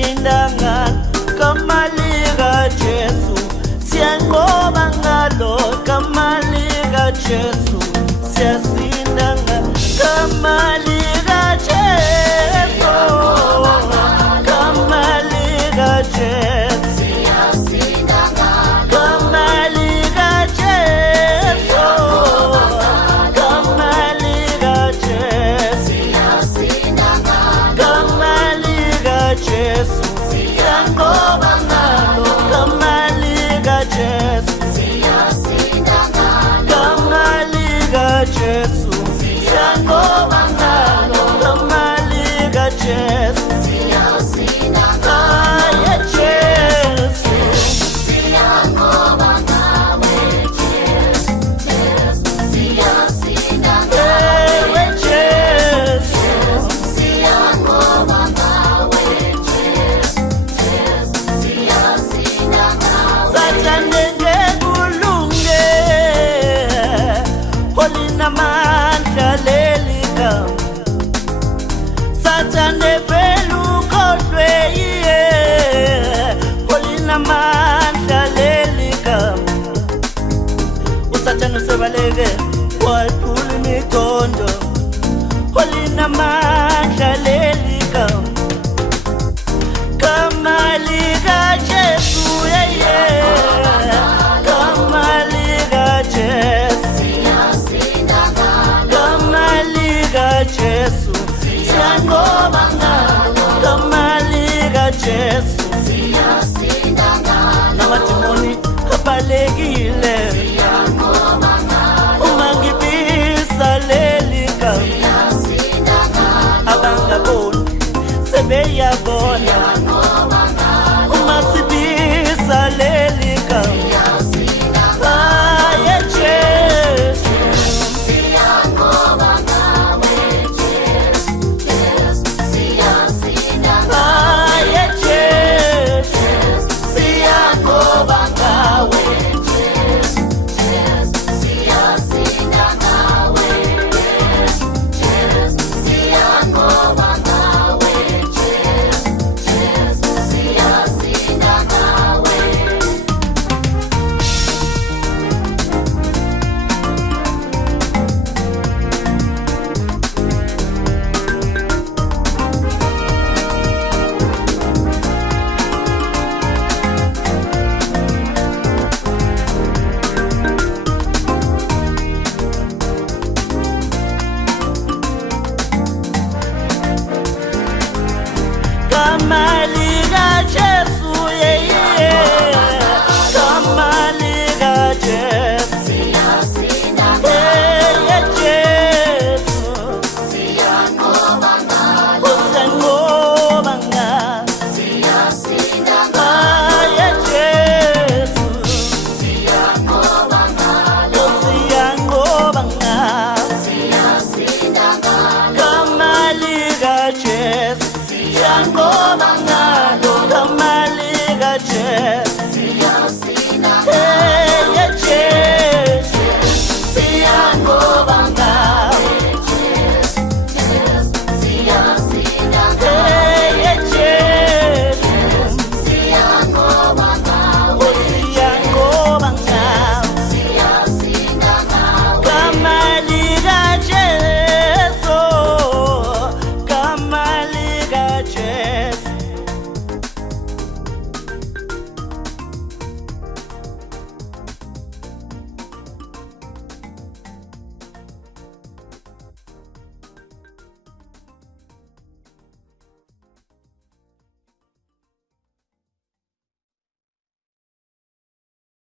siyasinda ngalo gama likaJesu, siyanqoba ngalo gama likaJesu, siyasinda ngalo gama likaJesu, gama likaJesu, siyasinda ngalo gama likaJesu, gama likaJesu, siyasinda ngalo gama likaJesu, siyanqoba ngalo gama likaJesu, siyasinda ngalo gama likaJesu, siyanqoba ngalo gama likaJesu, siyasinda ngalo Jesu, siyanqoba ngawe Jesu, siyasinda ngawe Jesu, siyanqoba ngawe Jesu, siyasinda ngawe. Sathane ngekulunge olinamandla leli gama, Sathane vele ukhohlwe yiye olinamandla leli gama. Usathane usebaleke wayiphula imiqondo olinamandla leli gama, gama likaJesu, gama likaJesu, siyasinda ngalo gama likaJesu, siyanqoba ngalo gama likaJesu, siyasinda ngalo namadimoni abalekile, siyanqoba ngalo uma ngibisa leli gama, siyasinda ngalo abangaboni sebeyabona, siyanqoba ngalo uma